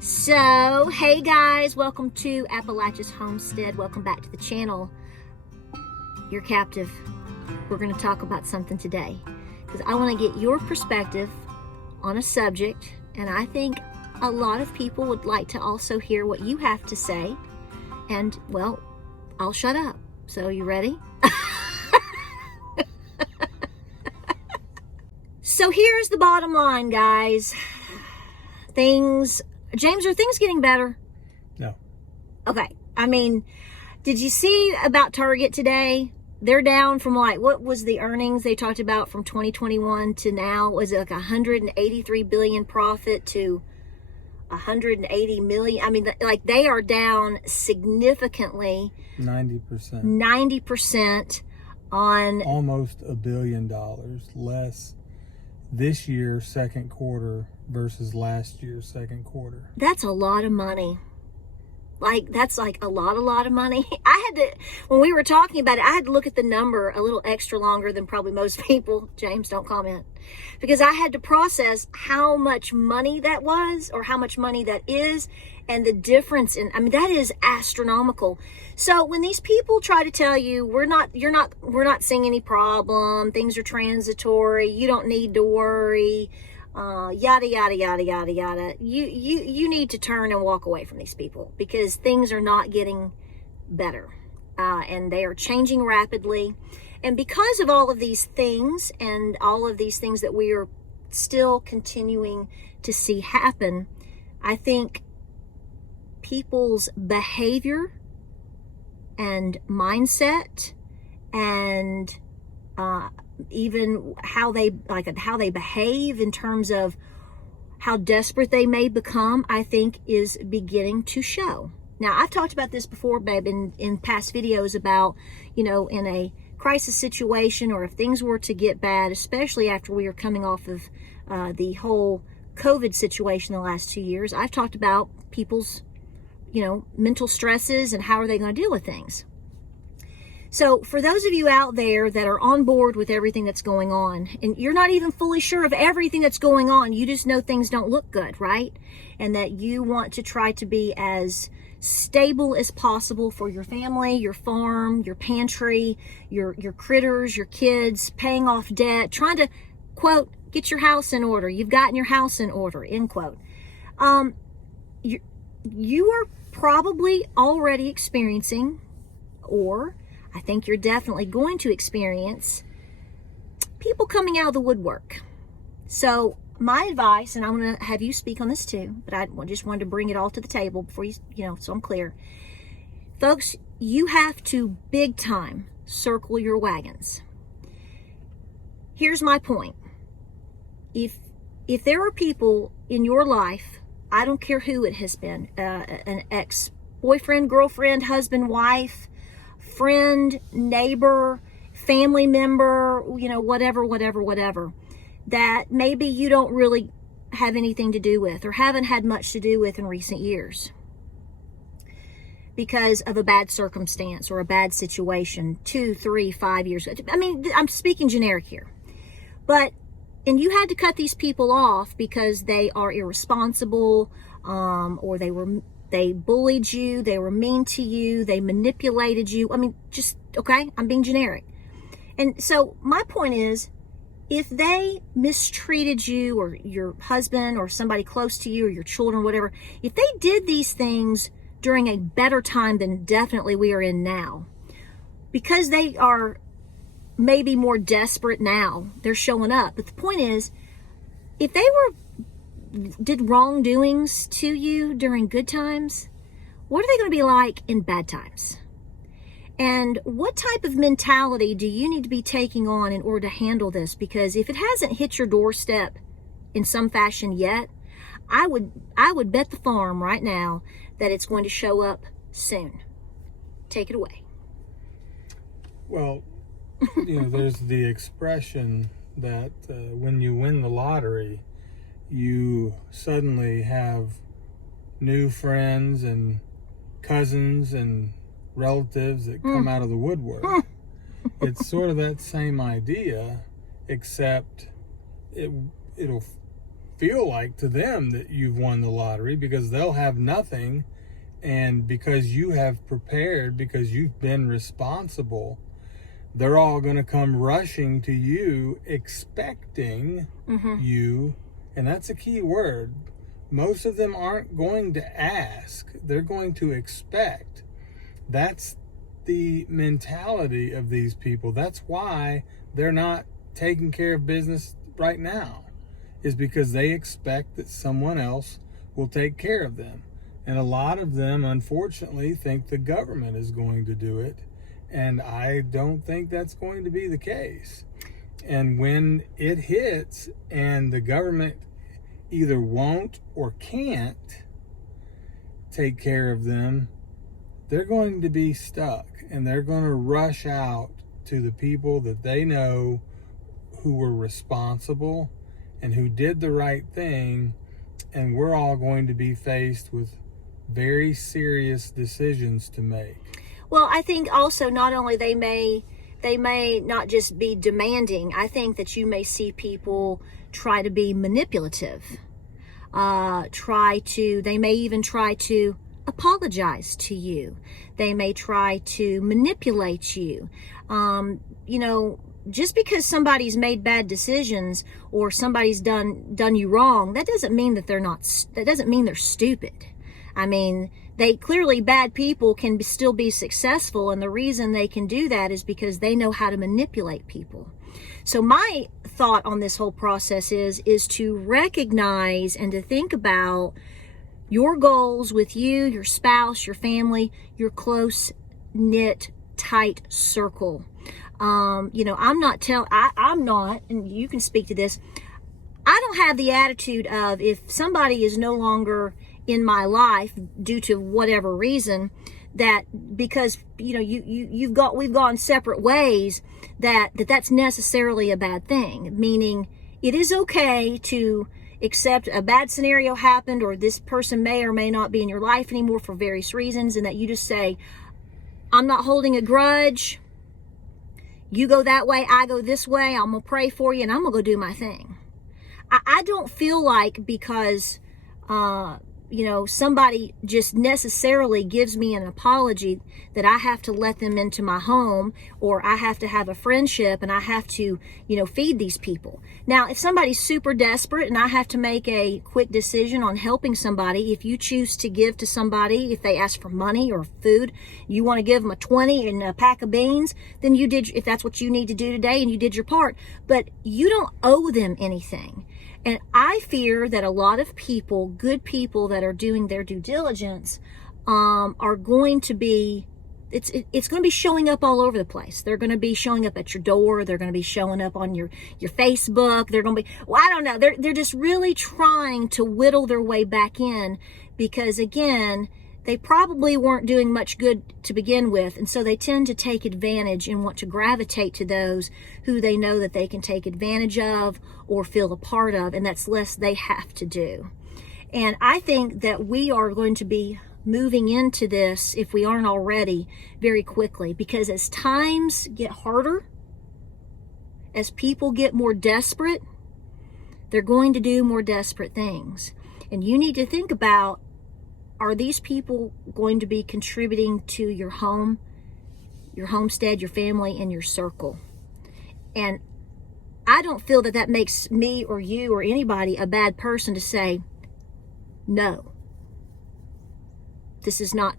So, hey guys, welcome to Appalachia's Homestead. Welcome back to the channel. You're captive. We're going to talk about something today because I want to get your perspective on a subject, and I think a lot of people would like to also hear what you have to say. And, well, I'll shut up. So, you ready? So, here's the bottom line, guys. James, are things getting better? No. Okay. I mean, did you see about Target today? They're down from what was the earnings they talked about from 2021 to now? Was it like 183 billion profit to 180 million? I mean, like they are down significantly. 90%. 90% on almost $1 billion less this year, second quarter versus last year's second quarter. That's a lot of money. That's like a lot of money. When we were talking about it, I had to look at the number a little extra longer than probably most people. James, don't comment. Because I had to process how much money that was, or how much money that is, and the difference that is astronomical. So when these people try to tell you we're not seeing any problem, things are transitory, you don't need to worry, yada yada yada yada yada, you need to turn and walk away from these people, because things are not getting better, and they are changing rapidly. And because of all of these things and all of these things that we are still continuing to see happen, I think people's behavior and mindset, and even how they behave in terms of how desperate they may become, I think is beginning to show. Now, I've talked about this before, babe, in past videos about, in a crisis situation, or if things were to get bad, especially after we are coming off of the whole COVID situation the last 2 years, I've talked about people's, mental stresses and how are they going to deal with things. So for those of you out there that are on board with everything that's going on, and you're not even fully sure of everything that's going on, you just know things don't look good, right? And that you want to try to be as stable as possible for your family, your farm, your pantry, your critters, your kids, paying off debt, trying to, quote, get your house in order. You've gotten your house in order, end quote. You are probably already experiencing, or I think you're definitely going to experience, people coming out of the woodwork. So my advice, and I'm going to have you speak on this too, but I just wanted to bring it all to the table before so I'm clear. Folks, you have to big time circle your wagons. Here's my point. If there are people in your life, I don't care who it has been, an ex-boyfriend, girlfriend, husband, wife, friend, neighbor, family member, whatever, that maybe you don't really have anything to do with, or haven't had much to do with in recent years because of a bad circumstance or a bad situation 2, 3, 5 years ago. I'm speaking generic here. And you had to cut these people off because they are irresponsible, or they bullied you, they were mean to you, they manipulated you. Okay, I'm being generic. And so my point is, if they mistreated you, or your husband, or somebody close to you, or your children, whatever, if they did these things during a better time than definitely we are in now, because they are maybe more desperate now, they're showing up. But the point is, if they did wrongdoings to you during good times, what are they going to be like in bad times? And what type of mentality do you need to be taking on in order to handle this? Because if it hasn't hit your doorstep in some fashion yet, I would bet the farm right now that it's going to show up soon. Take it away. Well, there's the expression that when you win the lottery, you suddenly have new friends and cousins and relatives that come out of the woodwork. It's sort of that same idea, except it'll feel like to them that you've won the lottery, because they'll have nothing. And because you have prepared, because you've been responsible, they're all going to come rushing to you, expecting you. And that's a key word. Most of them aren't going to ask. They're going to expect. That's the mentality of these people. That's why they're not taking care of business right now, is because they expect that someone else will take care of them. And a lot of them, unfortunately, think the government is going to do it. And I don't think that's going to be the case. And when it hits and the government either won't or can't take care of them, they're going to be stuck. And they're going to rush out to the people that they know who were responsible and who did the right thing. And we're all going to be faced with very serious decisions to make. Well, I think also not only they may not just be demanding. I think that you may see people try to be manipulative. They may even try to apologize to you. They may try to manipulate you. Just because somebody's made bad decisions or somebody's done you wrong, that doesn't mean that that doesn't mean they're stupid. I mean, bad people can still be successful, and the reason they can do that is because they know how to manipulate people. So my thought on this whole process is to recognize and to think about your goals with you, your spouse, your family, your close-knit, tight circle. I'm not, and you can speak to this, I don't have the attitude of, if somebody is no longer in my life due to whatever reason, that because we've gone separate ways, that's necessarily a bad thing. Meaning, it is okay to accept a bad scenario happened, or this person may or may not be in your life anymore for various reasons, and that you just say, I'm not holding a grudge. You go that way, I go this way. I'm gonna pray for you, and I'm gonna go do my thing. I don't feel like because somebody just necessarily gives me an apology that I have to let them into my home, or I have to have a friendship and I have to, feed these people. Now, if somebody's super desperate and I have to make a quick decision on helping somebody, if you choose to give to somebody, if they ask for money or food, you want to give them a 20 and a pack of beans, then you did, if that's what you need to do today, and you did your part. But you don't owe them anything. And I fear that a lot of people, good people that are doing their due diligence, are going to be, it's going to be showing up all over the place. They're going to be showing up at your door. They're going to be showing up on your Facebook. They're going to be, I don't know. They're just really trying to whittle their way back in, because again, they probably weren't doing much good to begin with. And so they tend to take advantage and want to gravitate to those who they know that they can take advantage of or feel a part of. And that's less they have to do. And I think that we are going to be moving into this, if we aren't already, very quickly. Because as times get harder, as people get more desperate, they're going to do more desperate things. And you need to think about, are these people going to be contributing to your home, your homestead, your family, and your circle? And I don't feel that makes me or you or anybody a bad person to say, no, this is not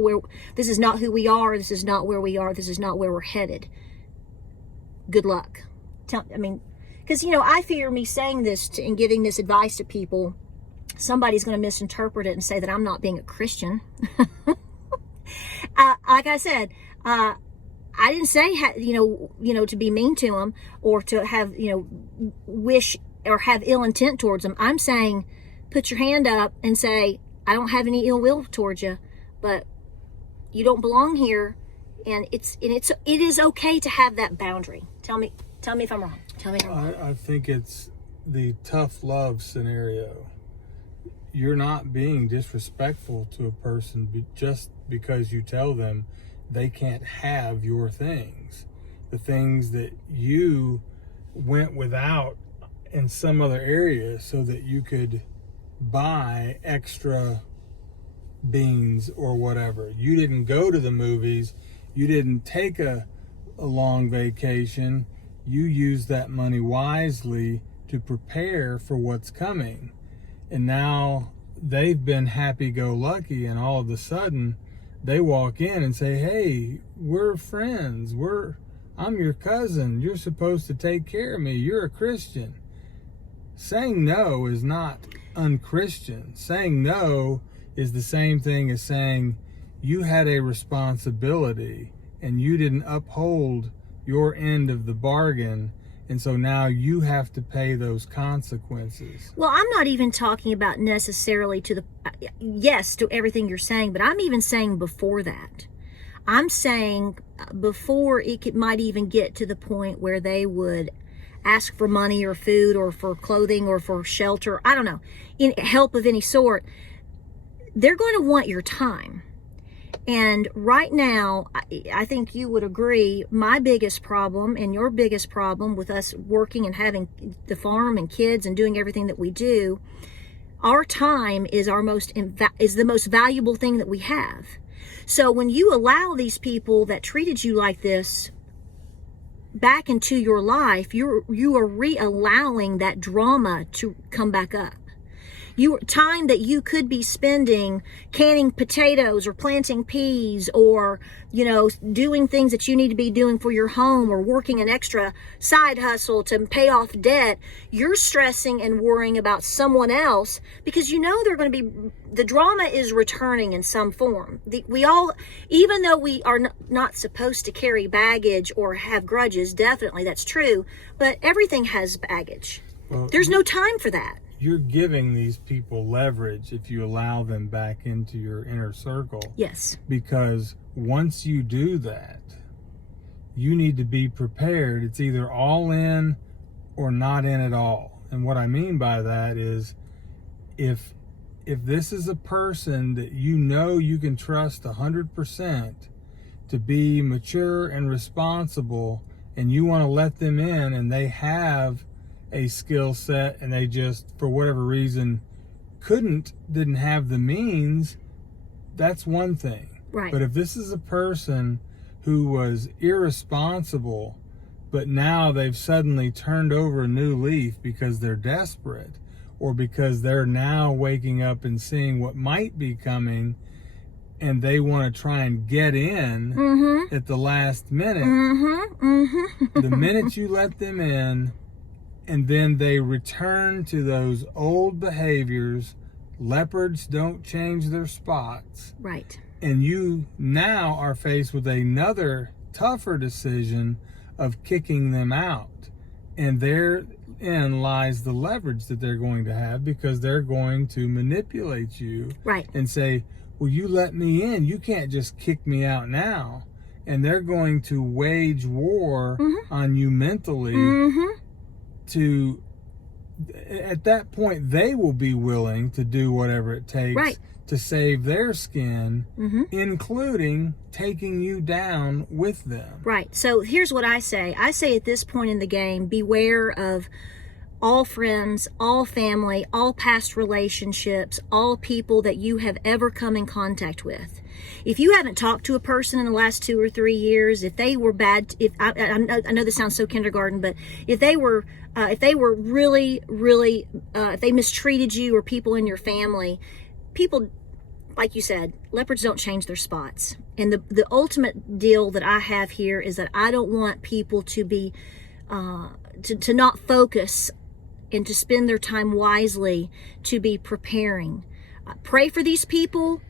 who we are. This is not where we are. This is not where we're headed. Good luck. Because, I fear me saying this and giving this advice to people, somebody's going to misinterpret it and say that I'm not being a Christian. Like I said, I didn't say, to be mean to them or to have, wish or have ill intent towards them. I'm saying, put your hand up and say, I don't have any ill will towards you, but you don't belong here. And it is okay to have that boundary. Tell me if I'm wrong. Tell me if I'm wrong. I think it's the tough love scenario. You're not being disrespectful to a person just because you tell them they can't have your things. The things that you went without in some other area so that you could buy extra beans or whatever. You didn't go to the movies. You didn't take a long vacation. You used that money wisely to prepare for what's coming. And now they've been happy-go-lucky, and all of a sudden they walk in and say, hey, we're friends. I'm your cousin. You're supposed to take care of me. You're a Christian. Saying no is not unchristian. Saying no is the same thing as saying you had a responsibility and you didn't uphold your end of the bargain, and so now you have to pay those consequences. Well, I'm not even talking about necessarily yes, to everything you're saying, but I'm even saying before that. I'm saying before it might even get to the point where they would ask for money or food or for clothing or for shelter, I don't know, help of any sort, they're going to want your time. And right now, I think you would agree, my biggest problem and your biggest problem with us working and having the farm and kids and doing everything that we do, our time is the most valuable thing that we have. So when you allow these people that treated you like this back into your life, you are re-allowing that drama to come back up. Time that you could be spending canning potatoes or planting peas or, doing things that you need to be doing for your home or working an extra side hustle to pay off debt, you're stressing and worrying about someone else because the drama is returning in some form. Even though we are not supposed to carry baggage or have grudges, definitely that's true, but everything has baggage. Well, there's no time for that. You're giving these people leverage if you allow them back into your inner circle. Yes. Because once you do that, you need to be prepared. It's either all in or not in at all. And what I mean by that is if this is a person that you can trust 100% to be mature and responsible, and you want to let them in and they have a skill set and they just, for whatever reason, didn't have the means, that's one thing. Right. But if this is a person who was irresponsible, but now they've suddenly turned over a new leaf because they're desperate or because they're now waking up and seeing what might be coming and they want to try and get in at the last minute, the minute you let them in, and then they return to those old behaviors. Leopards don't change their spots. Right. And you now are faced with another tougher decision of kicking them out. And therein lies the leverage that they're going to have because they're going to manipulate you. Right. And say, well, you let me in. You can't just kick me out now. And they're going to wage war on you mentally. At that point, they will be willing to do whatever it takes to save their skin, including taking you down with them. Right. So here's what I say. I say at this point in the game, beware of all friends, all family, all past relationships, all people that you have ever come in contact with. If you haven't talked to a person in the last 2 or 3 years, if they were bad, I know this sounds so kindergarten, but if they were really, if they mistreated you or people in your family, people, like you said, leopards don't change their spots. And the ultimate deal that I have here is that I don't want people to be, to not focus and to spend their time wisely to be preparing. Pray for these people.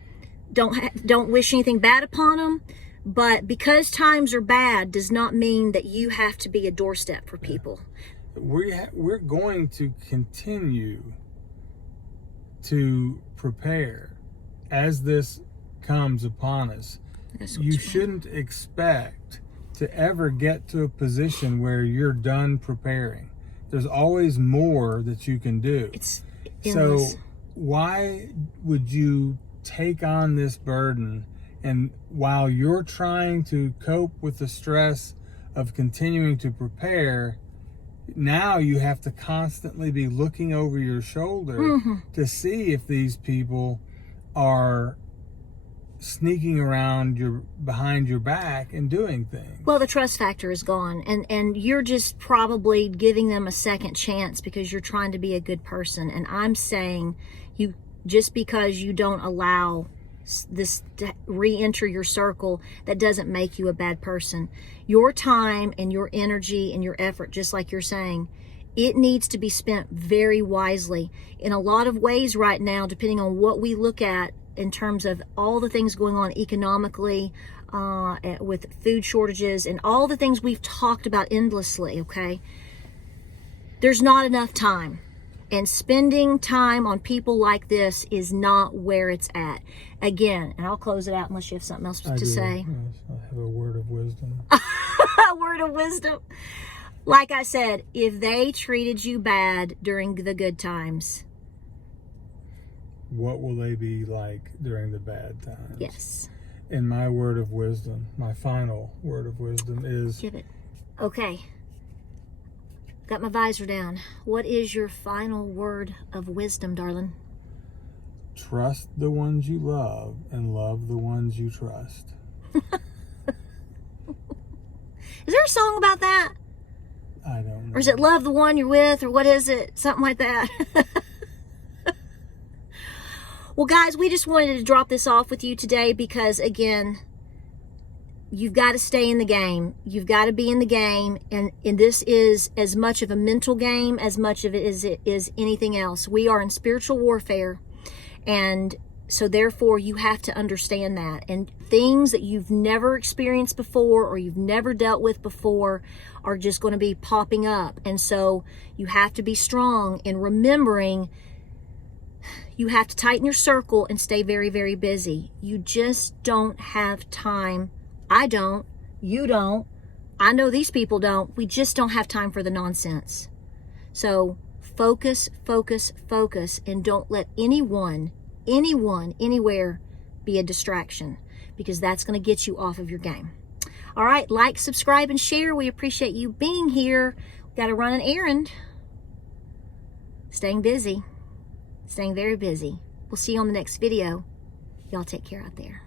Don't wish anything bad upon them. But because times are bad does not mean that you have to be a doorstep for people. We're going to continue to prepare as this comes upon us. You shouldn't expect to ever get to a position where you're done preparing. There's always more that you can do. It's endless. So why would you take on this burden, and while you're trying to cope with the stress of continuing to prepare, Now you have to constantly be looking over your shoulder to see if these people are sneaking around behind your back and doing things. Well, the trust factor is gone, and you're just probably giving them a second chance because you're trying to be a good person. And I'm saying, you just because you don't allow this to re-enter your circle, that doesn't make you a bad person. Your time and your energy and your effort, just like you're saying, it needs to be spent very wisely in a lot of ways right now, depending on what we look at in terms of all the things going on economically, with food shortages and all the things we've talked about endlessly, okay? There's not enough time. And spending time on people like this is not where it's at. Again, and I'll close it out unless you have something else to say. Yes, I have a word of wisdom. A word of wisdom. Like I said, if they treated you bad during the good times, what will they be like during the bad times? Yes. And my word of wisdom, my final word of wisdom is... Give it. Okay. Got my visor down. What is your final word of wisdom, darling? Trust the ones you love and love the ones you trust. Is there a song about that? I don't know. Or is it love the one you're with, or what is it? Something like that. Well, guys, we just wanted to drop this off with you today because, again, you've got to stay in the game. You've got to be in the game. And this is as much of a mental game as much of it is anything else. We are in spiritual warfare. And so therefore you have to understand that. And things that you've never experienced before or you've never dealt with before are just going to be popping up. And so you have to be strong in remembering you have to tighten your circle and stay very, very busy. You just don't have time. I don't. You don't. I know these people don't. We just don't have time for the nonsense. So focus, focus, focus, and don't let anyone, anywhere be a distraction, because that's going to get you off of your game. All right, like, subscribe, and share. We appreciate you being here. Got to run an errand. Staying busy. Staying very busy. We'll see you on the next video. Y'all take care out there.